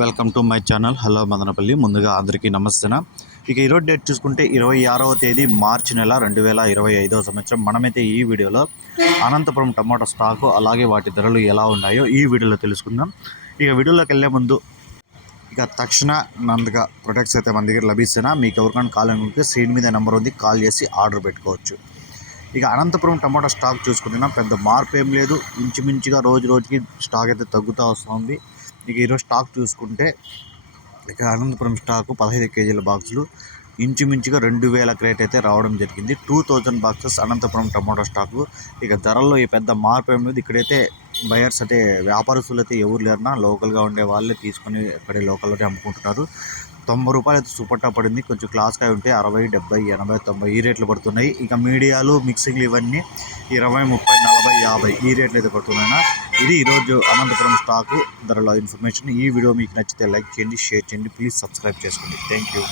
Welcome to my channel. Hello Madanapalle. ముందుగా అందరికీ నమస్తేనా ఇక ఈరోజు డేట్ చూసుకుంటే ఇరవై ఆరవ తేదీ మార్చి నెల రెండు వేల ఇరవై ఐదవ సంవత్సరం. మనమైతే ఈ వీడియోలో అనంతపురం టమాటా స్టాకు అలాగే వాటి ధరలు ఎలా ఉన్నాయో ఈ వీడియోలో తెలుసుకుందాం. ఇక వీడియోలోకి వెళ్ళే ముందు ఇక తక్షణ నందుగా ప్రొడక్ట్స్ అయితే మన దగ్గర లభిస్తున్నా. మీకు ఎవరికైనా కాల్ అనుకుంటే స్క్రీన్ మీద నెంబర్ ఉంది కాల్ చేసి ఆర్డర్ పెట్టుకోవచ్చు. ఇక అనంతపురం టమాటా స్టాక్ చూసుకుంటున్నా. పెద్ద మార్పు ఏం లేదు. ఇంచుమించుగా రోజు రోజుకి స్టాక్ అయితే తగ్గుతూ వస్తుంది. ఇక ఈరోజు స్టాక్ చూసుకుంటే ఇక అనంతపురం స్టాకు పదహైదు కేజీల బాక్సులు. ఇంచుమించుగా రెండు వేల క్రేట్ అయితే రావడం జరిగింది. Two thousand boxes Anantapur tomato stock. ఇక ధరల్లో ఈ పెద్ద మార్పు ఏమి లేదు. ఇక్కడైతే బయర్స్ అంటే వ్యాపారస్తులు అయితే ఎవరు లేరన్నా లోకల్గా ఉండే వాళ్ళే తీసుకొని ఇక్కడే లోకల్లోనే అమ్ముకుంటున్నారు. తొంభై రూపాయలు అయితే సూపర్టా పడింది. కొంచెం క్లాస్గా ఉంటే అరవై డెబ్బై ఎనభై తొంభై ఈ రేట్లు పడుతున్నాయి. ఇక మీడియాలు మిక్సింగ్లు ఇవన్నీ ఇరవై ముప్పై నలభై యాభై ఈ రేట్లు అయితే పడుతున్నాయి ఇది ఈరోజు అనంతపురం స్టాకు. ధరల ఇన్ఫర్మేషన్ ఈ వీడియో మీకు నచ్చితే లైక్ చేయండి షేర్ చేయండి. ప్లీజ్ సబ్స్క్రైబ్ చేసుకోండి. Thank you.